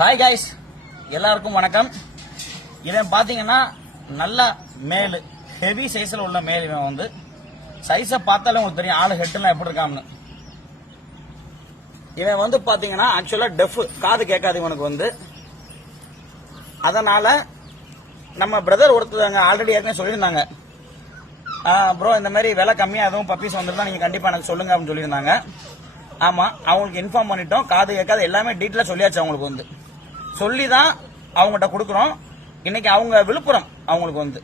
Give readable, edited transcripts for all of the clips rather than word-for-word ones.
Hi guys, எல்லாருக்கும் வணக்கம். இவன் பாத்தீங்கன்னா நல்ல மேலு, ஹெவி சைஸ்ல உள்ள மேல். இவன் வந்து சைஸை பார்த்தாலே உங்களுக்கு தெரியும் ஆளு ஹெட்லாம் எப்படி இருக்கான்னு. இவன் வந்து பாத்தீங்கன்னா ஆக்சுவலா டெஃப், காது கேட்காது இவனுக்கு வந்து. அதனால நம்ம பிரதர் ஒருத்தவங்க ஆல்ரெடி ஏற்கனவே சொல்லியிருந்தாங்க, ப்ரோ இந்த மாதிரி விலை கம்மியாக எதுவும் பப்பீஸ் வந்துருந்தா நீங்க கண்டிப்பா எனக்கு சொல்லுங்க அப்படின்னு சொல்லியிருந்தாங்க. ஆமா, அவங்களுக்கு இன்ஃபார்ம் பண்ணிட்டோம். காது கேட்காது எல்லாமே டீட்டெயிலா சொல்லியாச்சு. அவங்களுக்கு வந்து சொல்லி தான் அவங்ககிட்ட கொடுக்குறோம். இன்னைக்கு அவங்க விழுப்புரம், அவங்களுக்கு வந்து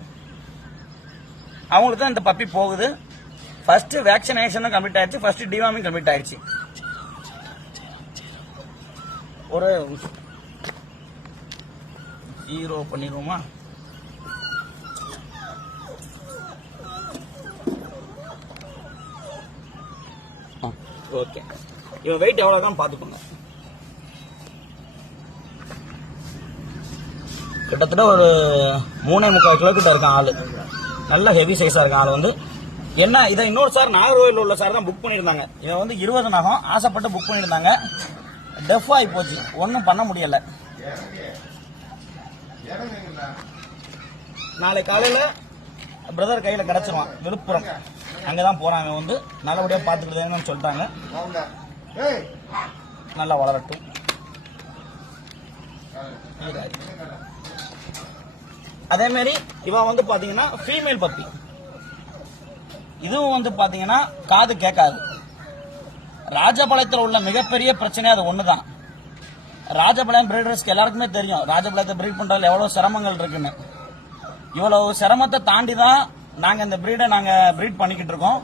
அவங்களுக்கு தான் இந்த பப்பி போகுது. ஃபர்ஸ்ட் வேக்சினேஷனும் கம்ப்ளீட் ஆயிடுச்சு, ஃபர்ஸ்ட் டிவார்மிங் கம்ப்ளீட் ஆயிடுச்சு. ஒரு 0 பண்ணிடுவோமா? ஓகே, இவன் வெயிட் எவ்வளவுதான் பாத்துக்கோங்க. கிட்டத்தட்ட ஒரு 3.25 கிலோ கிட்ட இருக்கான் ஆளு. நல்ல ஹெவி சைஸா இருக்கான் ஆளு வந்து. என்ன இதை இன்னொரு சார் நாகர்கோவில் உள்ள சார் தான் புக் பண்ணியிருந்தாங்க. இவன் வந்து 20 நகம் ஆசைப்பட்டு புக் பண்ணியிருந்தாங்க. டெஃப் ஆகி போச்சு, ஒன்றும் பண்ண முடியல. நாளை காலையில பிரதர் கையில கிடைச்சிருவான். விழுப்புரம் அங்கதான் போறாங்க. வந்து நல்லபடியா பாத்துக்கிட்டேன்னு சொல்லிட்டாங்க. நல்லா வளரட்டும். அதே மாதிரி இவன் வந்து பாத்தீங்கன்னா ஃபீமேல் பப்பி. இதுவும் வந்து பாத்தீங்கன்னா காது கேட்காது. ராஜபாளையத்தில் உள்ள மிகப்பெரிய பிரச்சனை அது ஒண்ணுதான். ராஜபாளையம் பிரீடர்ஸ்க்கு எல்லாருக்குமே தெரியும் ராஜபாளையத்தை பிரீட் பண்றதுல எவ்வளவு சிரமங்கள் இருக்குன்னு. இவ்வளவு சிரமத்தை தாண்டி தான் நாங்க இந்த பிரீடை நாங்க பிரீட் பண்ணிக்கிட்டு இருக்கோம்.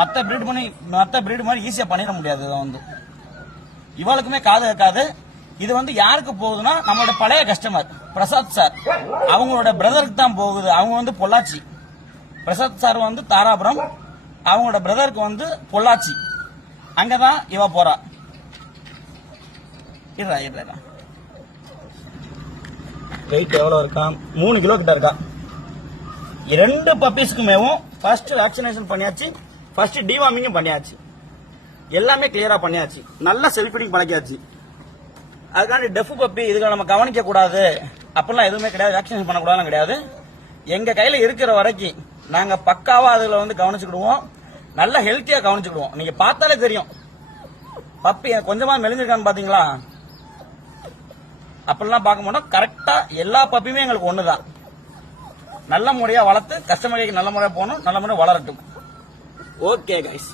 மற்ற பிரீடு மாதிரி ஈஸியா பண்ணிட முடியாது. இதை வந்து இவளுக்குமே காது கேட்காது. இது வந்து யாருக்கு போகுதுன்னா நம்மளோட பழைய கஸ்டமர் பிரசாத் சார், அவங்களோட பிரதருக்கு தான் போகுது. அவங்க வந்து பொள்ளாச்சி. பிரசாத் சார் வந்து தாராபுரம், அவங்களோட பிரதருக்கு வந்து பொள்ளாச்சி. அங்கதான் இவ போறா. வெயிட் எவ்வளவு இருக்கா? 3 கிலோ கிட்ட இருக்கா. 2 பப்பீஸ்க்குமேவும் ஃபர்ஸ்ட் வேக்சினேஷன் பண்ணியாச்சு, ஃபர்ஸ்ட் டிவார்மிங்கும் பண்ணியாச்சு. எல்லாமே கிளியரா பண்ணியாச்சு. நல்ல செல்ஃப் ஃபீடிங் பழக்கியாச்சு. அதுக்காண்டி டெஃப் பப்பி இதுல நம்ம கவனிக்க கூடாது அப்படிலாம் எதுவுமே கிடையாது. வேக்சினேஷன் பண்ணக்கூடாதுன்னு கிடையாது. எங்க கையில இருக்கிற வரைக்கும் நாங்க பக்காவா அதுல வந்து கவனிச்சுக்கிடுவோம். நல்ல ஹெல்த்தியா கவனிச்சுக்கிடுவோம். நீங்க பார்த்தாலே தெரியும் பப்பி கொஞ்சமா மெலிஞ்சிருக்கான்னு பாத்தீங்களா? அப்படிலாம் பார்க்க மாட்டோம். கரெக்டா எல்லா பப்பியுமே எங்களுக்கு ஒண்ணுதான். நல்ல முறையா வளர்த்து கஸ்டமருக்கு நல்ல முறையா போகணும், நல்ல முறையா வளரட்டும். Okay guys.